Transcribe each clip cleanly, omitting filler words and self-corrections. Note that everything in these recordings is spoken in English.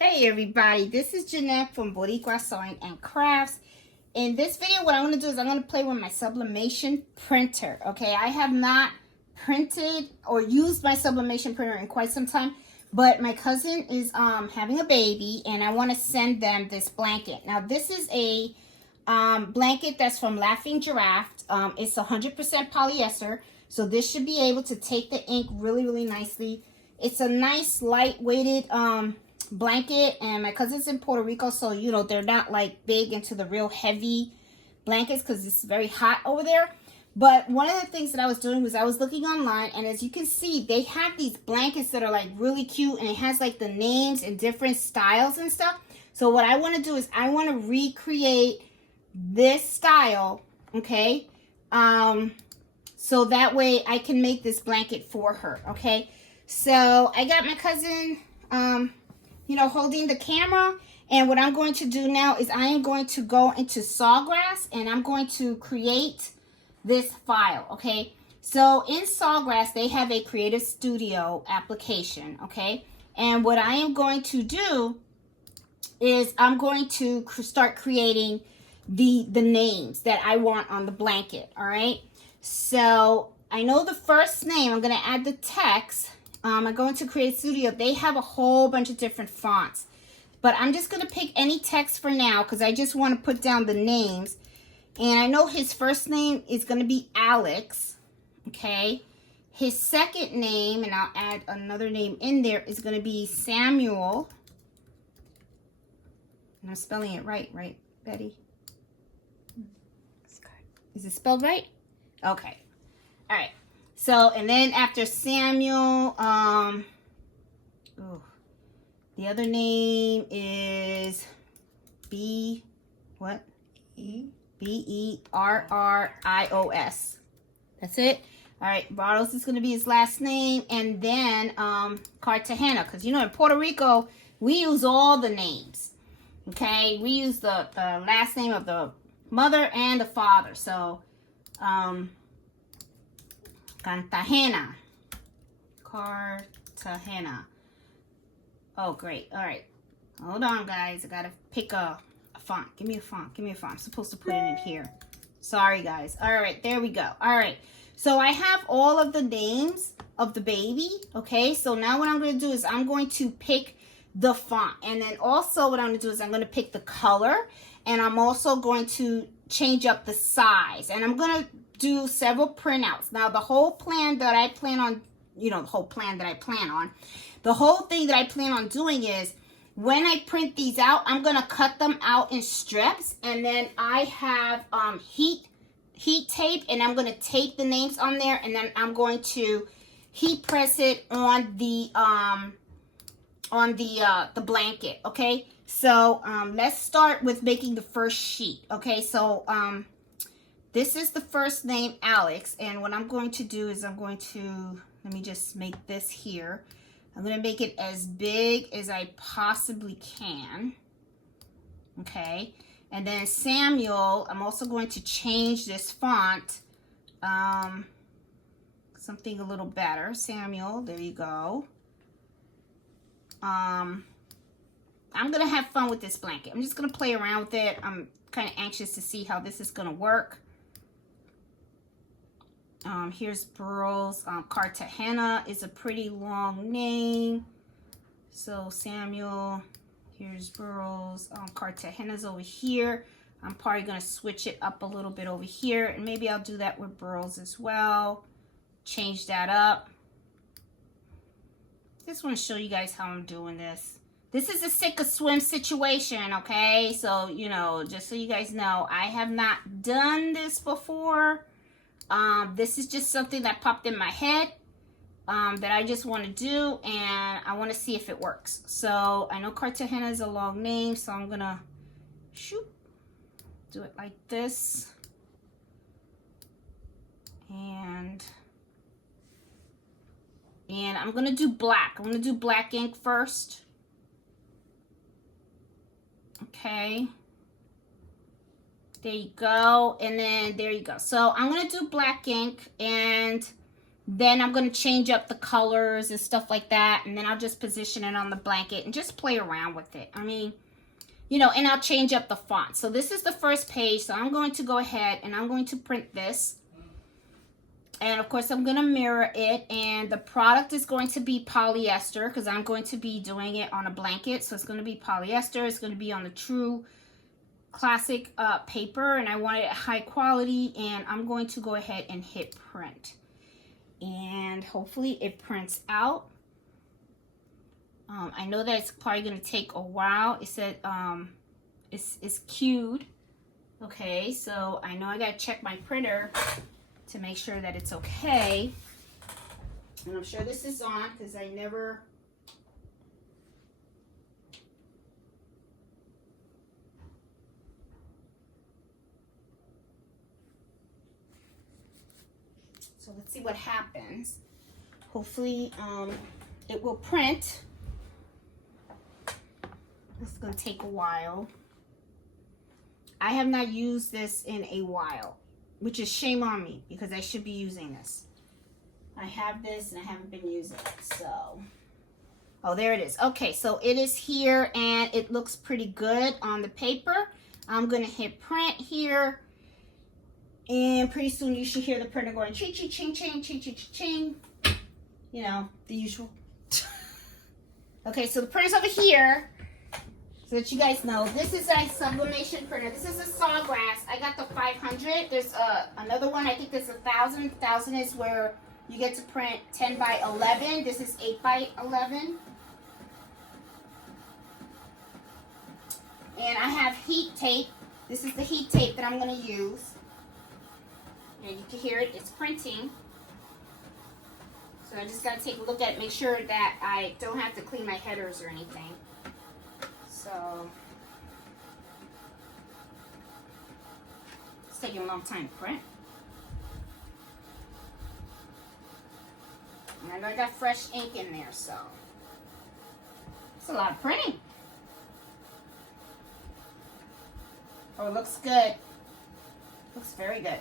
Hey everybody, this is Jeanette from Boricua Sewing and Crafts. In this video, what I'm going to do is I'm going to play with my sublimation printer. Okay, I have not printed or used my sublimation printer in quite some time, but my cousin is having a baby and I want to send them this blanket. Now this is a blanket that's from Laughing Giraffe. It's 100% polyester, so this should be able to take the ink really nicely. It's a nice light-weighted blanket, and my cousin's in Puerto Rico, so you know they're not like big into the real heavy blankets because it's very hot over there. But one of the things that I was doing was I was looking online, and as you can see, they have these blankets that are like really cute, and it has like the names and different styles and stuff. So what I want to do is I want to recreate this style, okay, so that way I can make this blanket for her. Okay, so I got my cousin you know, holding the camera, and what I'm going to do now is I am going to go into Sawgrass and I'm going to create this file. Okay, so in Sawgrass they have a Creative Studio application. Okay, and what I am going to do is I'm going to start creating the names that I want on the blanket. All right, so I know the first name. I'm going to add the text. I'm going to Create Studio. They have a whole bunch of different fonts, but I'm just going to pick any text for now because I just want to put down the names. And I know his first name is going to be Alex. Okay, his second name, and I'll add another name in there, is going to be Samuel. And I'm spelling it right, Betty? Is it spelled right? Okay. All right. So, and then after Samuel, the other name is what? B-E-R-R-I-O-S. That's it. All right, Barros is going to be his last name. And then Cartagena, because, you know, in Puerto Rico, we use all the names. Okay, we use the last name of the mother and the father. So, Cartagena. Oh, great. All right. Hold on, guys. I got to pick a font. Give me a font. I'm supposed to put it in here. Sorry, guys. All right. There we go. All right. So I have all of the names of the baby. Okay. So now what I'm going to do is I'm going to pick the font. And then also what I'm going to do is I'm going to pick the color. And I'm also going to change up the size. And I'm going to do several printouts. Now, the whole plan that I plan on, the whole thing that I plan on doing is when I print these out, I'm going to cut them out in strips, and then I have heat tape, and I'm going to tape the names on there, and then I'm going to heat press it on the blanket. Okay, so let's start with making the first sheet. Okay, so this is the first name, Alex, and what I'm going to do is I'm going to, let me just make this here. I'm going to make it as big as I possibly can. Okay, and then Samuel, I'm also going to change this font, something a little better. Samuel, there you go. I'm going to have fun with this blanket. I'm just going to play around with it. I'm kind of anxious to see how this is going to work. Here's Burroughs. Cartagena is a pretty long name. So Samuel, here's Burroughs. Cartagena's over here. I'm probably going to switch it up a little bit over here. And maybe I'll do that with Burroughs as well. Change that up. Just want to show you guys how I'm doing this. This is a sink or swim situation, okay? So, just so you guys know, I have not done this before. This is just something that popped in my head that I just want to do, and I want to see if it works. So I know Cartagena is a long name, so I'm gonna do it like this, and I'm gonna do black. I'm gonna do black ink first. Okay. There you go, and then there you go. So I'm going to do black ink, and Then I'm going to change up the colors and stuff like that. And then I'll just position it on the blanket and just play around with it. I mean, you know, and I'll change up the font. So this is the first page. So I'm going to go ahead and I'm going to print this. And of course, I'm going to mirror it. And the product is going to be polyester because I'm going to be doing it on a blanket. So it's going to be polyester. It's going to be on the true classic paper. And I want it at high quality. And I'm going to go ahead and hit print. And hopefully it prints out. I know that it's probably going to take a while. It said it's queued. Okay, so I know I got to check my printer to make sure that it's okay. And I'm sure this is on because I never... So let's see what happens. Hopefully it will print. This is going to take a while. I have not used this in a while, which is shame on me because I should be using this. I have this and I haven't been using it. So, oh, there it is. Okay, so it is here and it looks pretty good on the paper. I'm going to hit print here. And pretty soon you should hear the printer going ching, ching, ching, ching, ching, ching, ching. You know, the usual. Okay, so the printer's over here. So that you guys know, this is a sublimation printer. This is a Sawgrass. I got the 500. There's another one. I think there's 1,000. 1,000 is where you get to print 10 by 11. This is 8 by 11. And I have heat tape. This is the heat tape that I'm going to use. And you can hear it, it's printing. So I just got to take a look at it, make sure that I don't have to clean my headers or anything. So, it's taking a long time to print. And I know I got fresh ink in there, so it's a lot of printing. Oh, it looks good. Looks very good.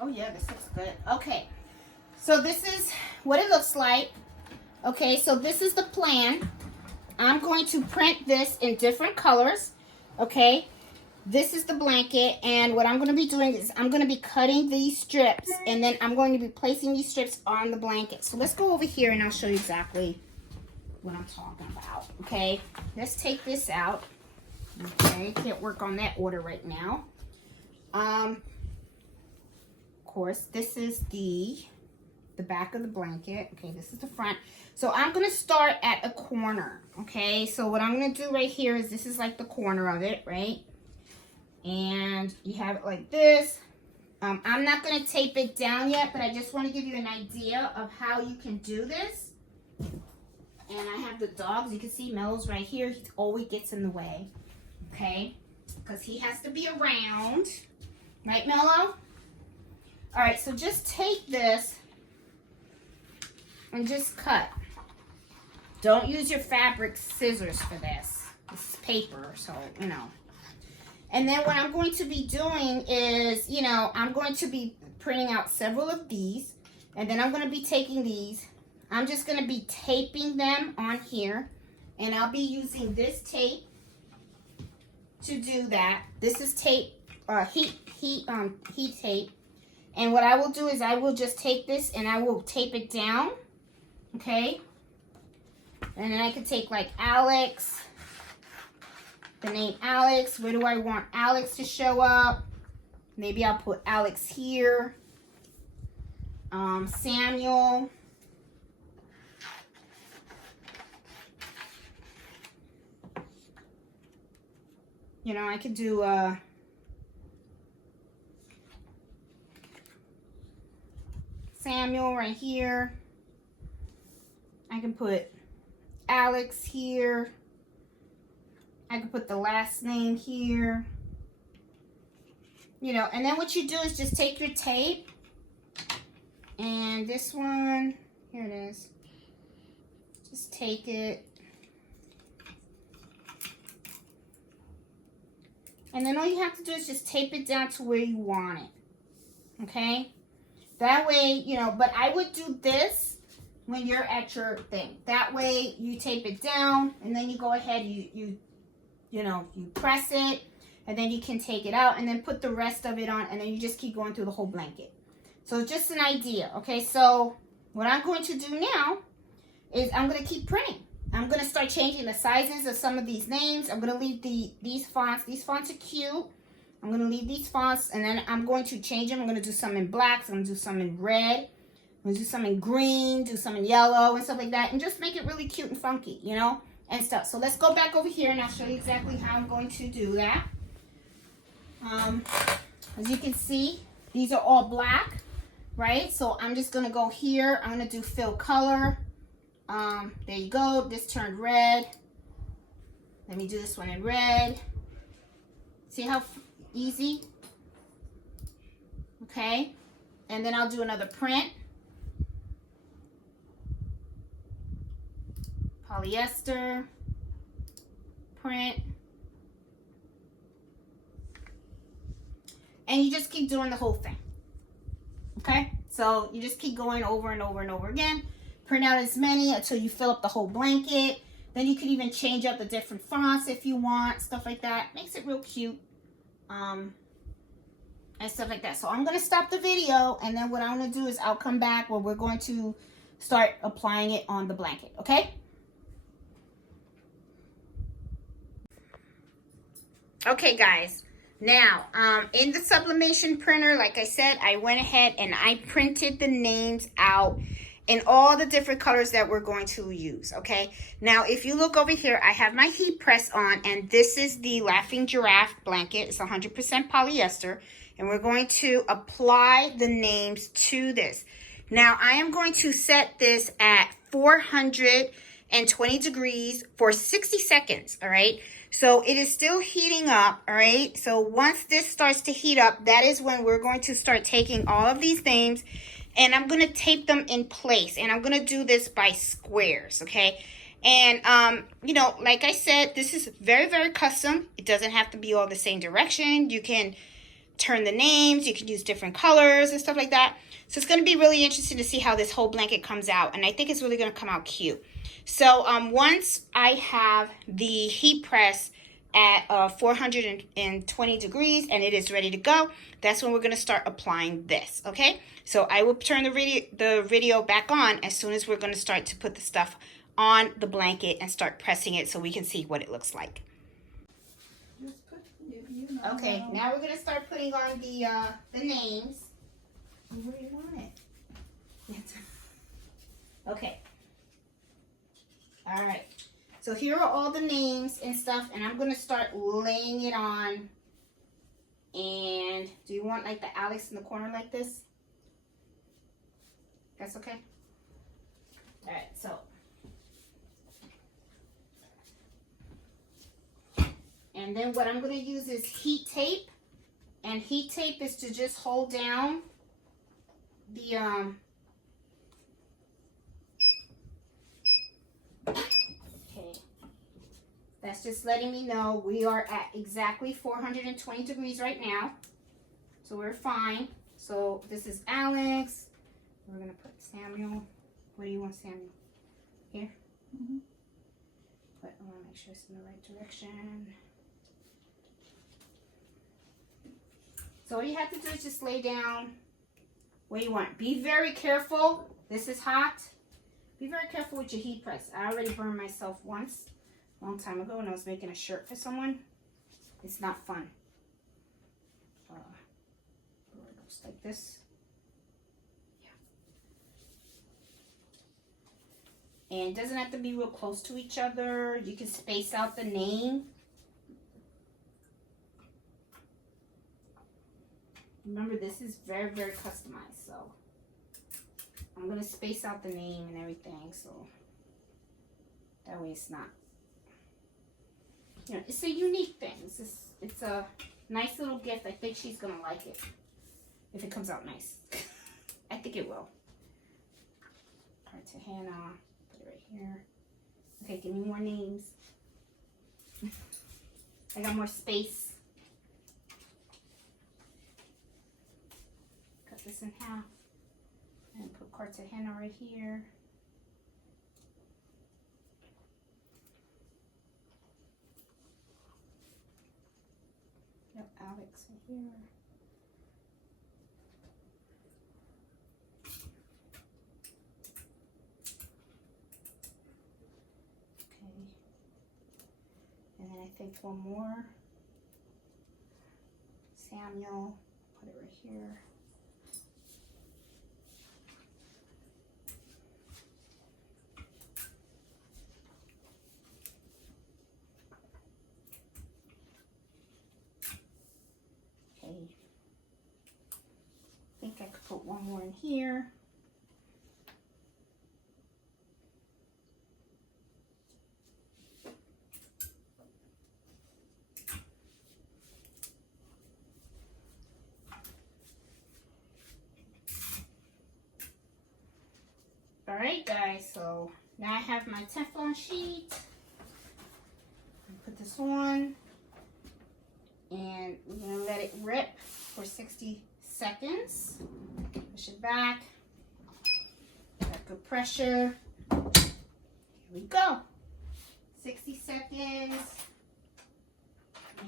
Oh yeah, this looks good. Okay, so this is what it looks like. Okay, so this is the plan. I'm going to print this in different colors. Okay, this is the blanket, and what I'm going to be doing is I'm going to be cutting these strips, and then I'm going to be placing these strips on the blanket. So let's go over here, and I'll show you exactly what I'm talking about. Okay, let's take this out. Okay, can't work on that order right now. Of course, this is the back of the blanket. Okay, this is the front. So I'm going to start at a corner. Okay, so what I'm going to do right here is this is like the corner of it, right? And you have it like this. I'm not going to tape it down yet, but I just want to give you an idea of how you can do this. And I have the dogs. You can see Mello's right here. He always gets in the way. Okay, because he has to be around. Right, Mello? All right, so just take this and just cut. Don't use your fabric scissors for this. This is paper, so, you know. And then what I'm going to be doing is, you know, I'm going to be printing out several of these. And then I'm going to be taking these. I'm just going to be taping them on here. And I'll be using this tape to do that. This is tape, heat tape. And what I will do is I will just take this and I will tape it down, okay? And then I could take like Alex, the name Alex. Where do I want Alex to show up? Maybe I'll put Alex here. Samuel. You know, I could do Samuel right here. I can put Alex here. I can put the last name here. You know, and then what you do is just take your tape and this one, here it is. Just take it. And then all you have to do is just tape it down to where you want it. Okay? That way, you know, but I would do this when you're at your thing. That way you tape it down and then you go ahead, you press it and then you can take it out and then put the rest of it on and then you just keep going through the whole blanket. So it's just an idea, okay? So what I'm going to do now is I'm going to keep printing. I'm going to start changing the sizes of some of these names. I'm going to leave these fonts. These fonts are cute. I'm going to leave these fonts and then I'm going to change them. I'm going to do some in black. I'm going to do some in red. I'm going to do some in green, do some in yellow and stuff like that. And just make it really cute and funky, you know, and stuff. So let's go back over here and I'll show you exactly how I'm going to do that. As you can see, these are all black, right? So I'm just going to go here. I'm going to do fill color. There you go. This turned red. Let me do this one in red. See how easy? Okay. And then I'll do another print. Polyester. Print. And you just keep doing the whole thing. Okay? So you just keep going over and over and over again. Print out as many until you fill up the whole blanket. Then you can even change up the different fonts if you want, stuff like that. Makes it real cute. And stuff like that. So I'm going to stop the video and then what I'm going to do is I'll come back where we're going to start applying it on the blanket, okay? Okay, guys. Now, in the sublimation printer, like I said, I went ahead and I printed the names out in all the different colors that we're going to use, okay? Now, if you look over here, I have my heat press on, and this is the Laughing Giraffe blanket. It's 100% polyester, and we're going to apply the names to this. Now, I am going to set this at 420 degrees for 60 seconds, all right? So it is still heating up, all right? So once this starts to heat up, that is when we're going to start taking all of these names and I'm going to tape them in place. And I'm going to do this by squares, okay? And, you know, like I said, this is very, very custom. It doesn't have to be all the same direction. You can turn the names. You can use different colors and stuff like that. So it's going to be really interesting to see how this whole blanket comes out. And I think it's really going to come out cute. So once I have the heat press at 420 degrees and it is ready to go, that's when we're going to start applying this, okay? So I will turn the video back on as soon as we're going to start to put the stuff on the blanket and start pressing it so we can see what it looks like. Okay, now we're going to start putting on the names. Where do you want it? Okay. All right. So here are all the names and stuff, and I'm going to start laying it on. And do you want like the Alex in the corner like this? That's okay? All right, so. And then what I'm going to use is heat tape. And heat tape is to just hold down the, okay. That's just letting me know we are at exactly 420 degrees right now. So we're fine. So this is Alex. We're going to put Samuel. What do you want, Samuel? Here? Mm-hmm. But I want to make sure it's in the right direction. So all you have to do is just lay down where you want. Be very careful. This is hot. Be very careful with your heat press. I already burned myself once, a long time ago, when I was making a shirt for someone. It's not fun. It looks like this. Yeah. And it doesn't have to be real close to each other. You can space out the name. Remember, this is very, very customized, so I'm going to space out the name and everything, so that way it's not, you know, it's a unique thing. It's a nice little gift. I think she's going to like it if it comes out nice. I think it will. All right, to Hannah, put it right here. Okay, give me more names. I got more space. Cut this in half. And put Cartagena right here. Yep, Alex right here. Okay. And then I think one more. Samuel, put it right here. Okay. I think I could put one more in here. Alright guys, so now I have my Teflon sheet. Put this on and we're going to let it rip for 60 seconds. Push it back. Got good pressure. Here we go. 60 seconds.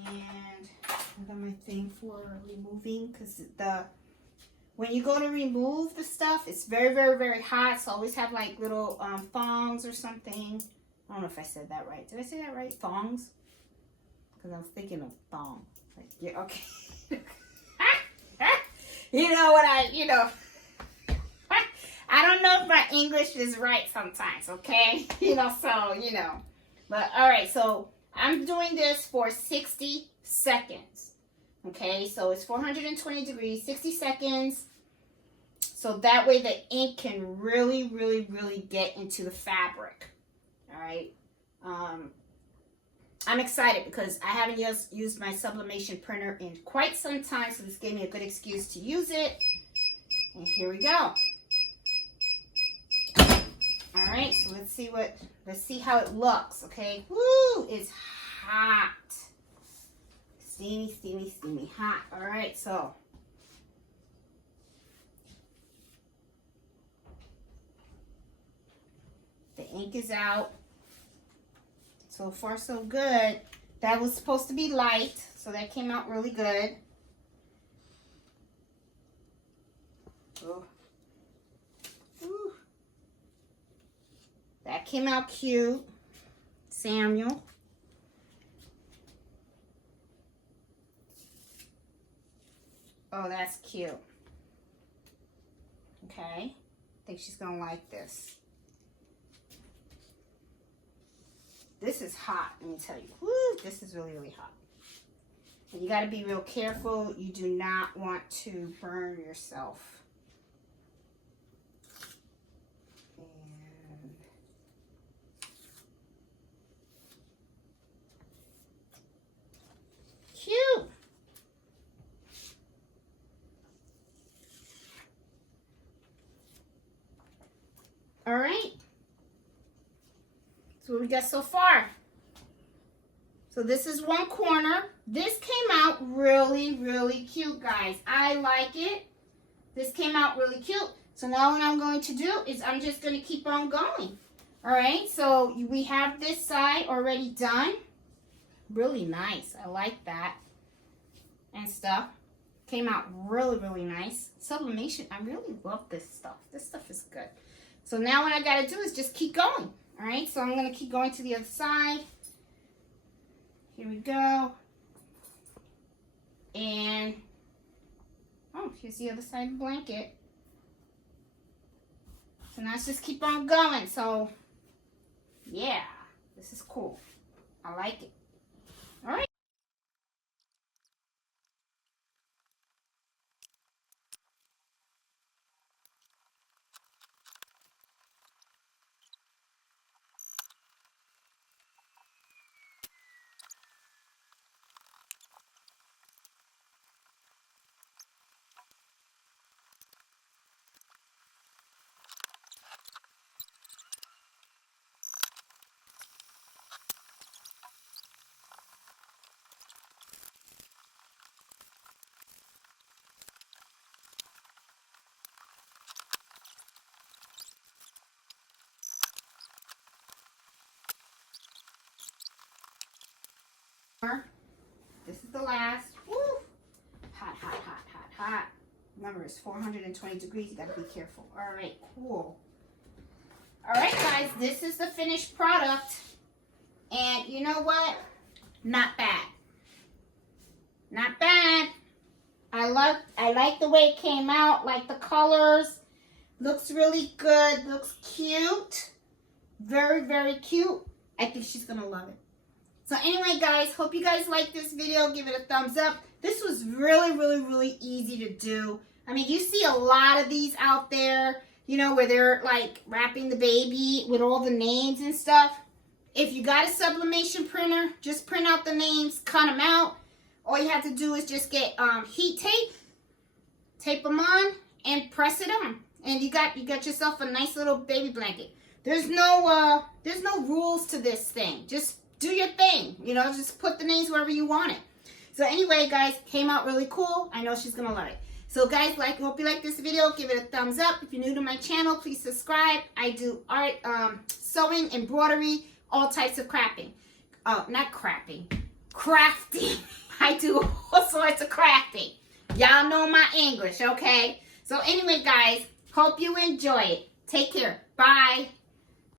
And I got my thing for removing because when you go to remove the stuff, it's very, very, very hot. So always have like little thongs or something. I don't know if I said that right. Did I say that right? Thongs? Because I was thinking of thong. Like, yeah, okay. You know what I don't know if my English is right sometimes, okay? So. But, all right, so I'm doing this for 60 seconds. Okay, so it's 420 degrees, 60 seconds. So that way the ink can really, really, really get into the fabric. All right. I'm excited because I haven't used my sublimation printer in quite some time. So this gave me a good excuse to use it. And here we go. All right, so let's see how it looks, okay? Woo, it's hot. Steamy, steamy, steamy, hot. All right, so the ink is out. So far, so good. That was supposed to be light, so that came out really good. Oh. Ooh. That came out cute. Samuel. Oh, that's cute. Okay. I think she's gonna like this. This is hot, let me tell you. Woo, this is really, really hot. And you gotta be real careful. You do not want to burn yourself. And cute. All right. So what we got so far. So this is one corner. This came out really, really cute, guys. I like it. This came out really cute. So now what I'm going to do is I'm just going to keep on going. All right. So we have this side already done. Really nice. I like that. And stuff. Came out really, really nice. Sublimation. I really love this stuff. This stuff is good. So now what I got to do is just keep going. All right, so I'm going to keep going to the other side. Here we go. And, oh, here's the other side of the blanket. So now let's just keep on going. So, yeah, this is cool. I like it. All right. last. Woo! Hot, hot, hot, hot, hot. Remember, it's 420 degrees. You got to be careful. All right, cool. All right, guys, this is the finished product. And you know what? Not bad. Not bad. I like the way it came out. Like the colors. Looks really good. Looks cute. Very, very cute. I think she's going to love it. So anyway, guys, hope you guys like this video. Give it a thumbs up. This was really, really, really easy to do. I mean, you see a lot of these out there, you know, where they're like wrapping the baby with all the names and stuff. If you got a sublimation printer, just print out the names, cut them out. All you have to do is just get heat tape them on, and press it on. And you got yourself a nice little baby blanket. There's no rules to this thing. Just do your thing. You know, just put the names wherever you want it. So anyway, guys, came out really cool. I know she's gonna love it. So guys, hope you like this video. Give it a thumbs up. If you're new to my channel, please subscribe. I do art, sewing, embroidery, all types of crafting. Not crapping, crafting. I do all sorts of crafting. Y'all know my English, okay? So anyway, guys, hope you enjoy it. Take care. Bye.